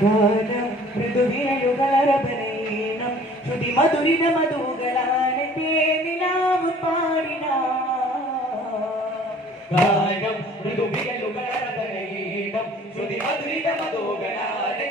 മൃദുവിരലുകാരപനീണം ശ്രുതി മധുരിത മധുകളാണ് തേനിലാവ് പാടിന ഗാനം മൃദുവിരലുകളീണം ശ്രുതി മധുരിത മധുകളാണ്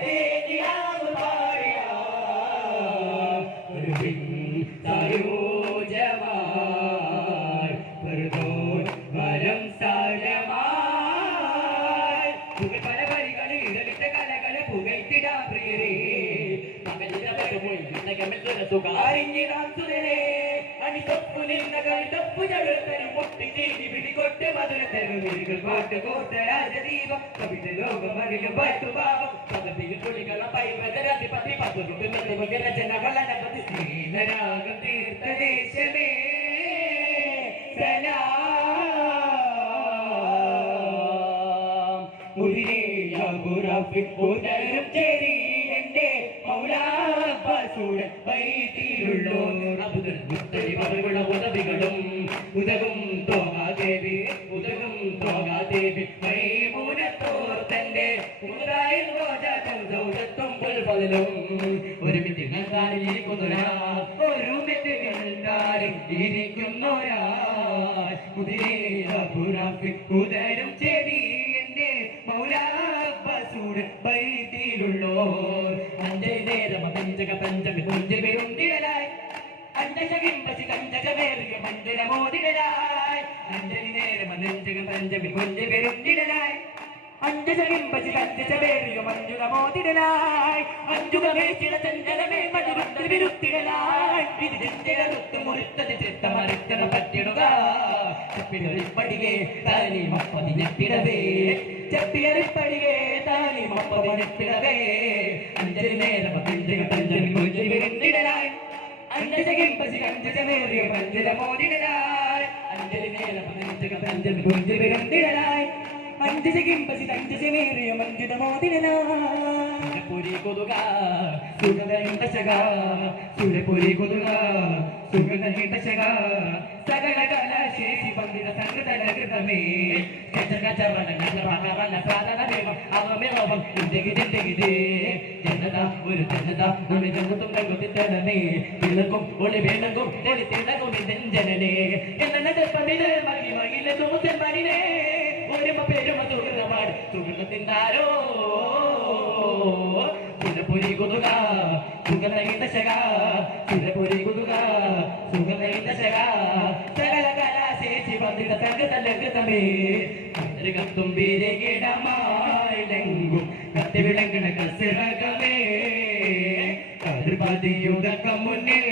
സലാം മുതിരേയാപുറപ്പിൽ ഉദരം ചെറി എന്റെ മൗലാബാസൂടെ വൈത്തിയിലുള്ളോ അബുദൽ മുത്തലിബ് അവരുടെ ഉദവികളും. ഉദകും തോകാദേവി ഉദകും തോകാദേവി മൈമൂനത്തോർ തന്റെ ഉദായിൽ റോജാക്കൾ സൗദത്തും പുൽപതിലും ഒരുമിച്ച് നന്ദാനിരിക്കുന്നൊരാ ഒരുമിച്ച് നന്ദാനിരിക്കുന്നൊരാ കുതിരേപുറപ്പിൽ ഉദരം ചെടി നേരം പഞ്ചക പഞ്ചമി കുഞ്ചിരുണ്ടിടലായി അഞ്ചകിമ്പസി കഞ്ചകമേറിയ മഞ്ചല മോതിടലായി അഞ്ചലി നേരം അഞ്ചക പഞ്ചമി കുഞ്ചിരുണ്ടിടലായി അഞ്ചകിമ്പസി കഞ്ചകമേറിയ മഞ്ജുല മോതിടലായി അഞ്ചുക മേച്ചിട ചഞ്ചലമേ മധുരുത്തിൽ വിരുത്തിടലായി ഇത് ചെഞ്ചിട മുറിത്തത് ചിത്തമറുത്തണ പറ്റിടുക ചെപ്പിടറിപ്പടികെ താലി മപ്പതിനെപ്പിടവേ ചെപ്പിടറിപ്പടികെ താനി മപ്പതിനെപ്പിടവേ അഞ്ചരി നേരം അഞ്ചകിമ്പസി കഞ്ചകമേറിയ മഞ്ജുല മോതിടലായി അഞ്ചലി നേരം അഞ്ചക പഞ്ചമി കുഞ്ചി വിരുന്നിടലായി അഞ്ചകിമ്പസി തഞ്ചമേറിയ മഞ്ജുത മോതിരനായി പുരി കൊതുക സുഗന്ധ സുരപുരി കൊതുക സുഗന്ധ സകല കലാശേഷി പന്തിത സംഗതന കൃതമേ. ചചകചവന നജപകവന സാധനമേവം അവമേവം ഇന്ത്യകിതിന്ത്യകിതേ ജനത ഒരു ജനത നമ്മെ ജനത്തും കൈകൊത്തിത്തരണമേ പിള്ളക്കും ഒളി വേണകും തെളി തിളകും ഇതഞ്ജനനെ എന്ന പതിൽ മഹിമയിലെ മണിനെ ഒരുമ പെരുമ സുഹൃതമാണ് സുഹൃതത്തിന്താരോ സുരപുരി കുതുക സുഗന്ധ സുരപുരി കുതുക ദശക. സകല കലാശേഷി പന്തിത തമേ കത്തും ബീരകിടമായി ലംഘും കത്തി വിളങ്ങണ കസിറകമേ കതിർപതിയുടക്ക മുന്നിൽ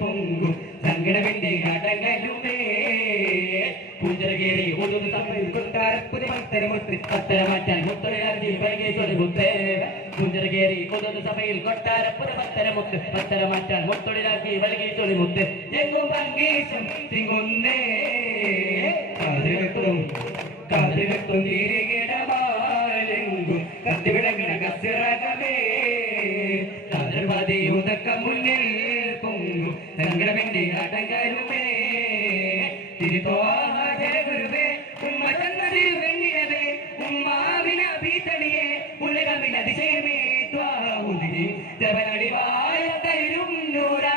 പൊങ്കും. സങ്കടവിന്റെ അടങ്ങലുമേ പൂജരകേറി ഒതുങ്ങി തമ്മിൽ കൊട്ടാരപ്പുരി മത്തരമുത്രി പത്തര മാറ്റാൻ മുത്തരയാർജി വൈകേശ്വരി മുത്തേ പൂജരകേറി ഒതുങ്ങി സഭയിൽ കൊട്ടാരപ്പുര പത്തരമുത്ത് പത്തര മാറ്റാൻ മുത്തൊഴിലാക്കി വൈകേശ്വരി മുത്ത് എങ്ങും പങ്കേശം കസിറകമേ. പ്രതിയുതക്ക മുന്നിൽ പൊങ്ങും. തങ്കവെണ്ടി നാടകരുമേ തിരുപോരുവേ ഉമ്മ തന്നതിൽ ഉമ്മാവിന ഭീതണിയെ ഉലകമിൽ ത്വാ ഉതിരി ജവനടിവായ തരും നൂറാ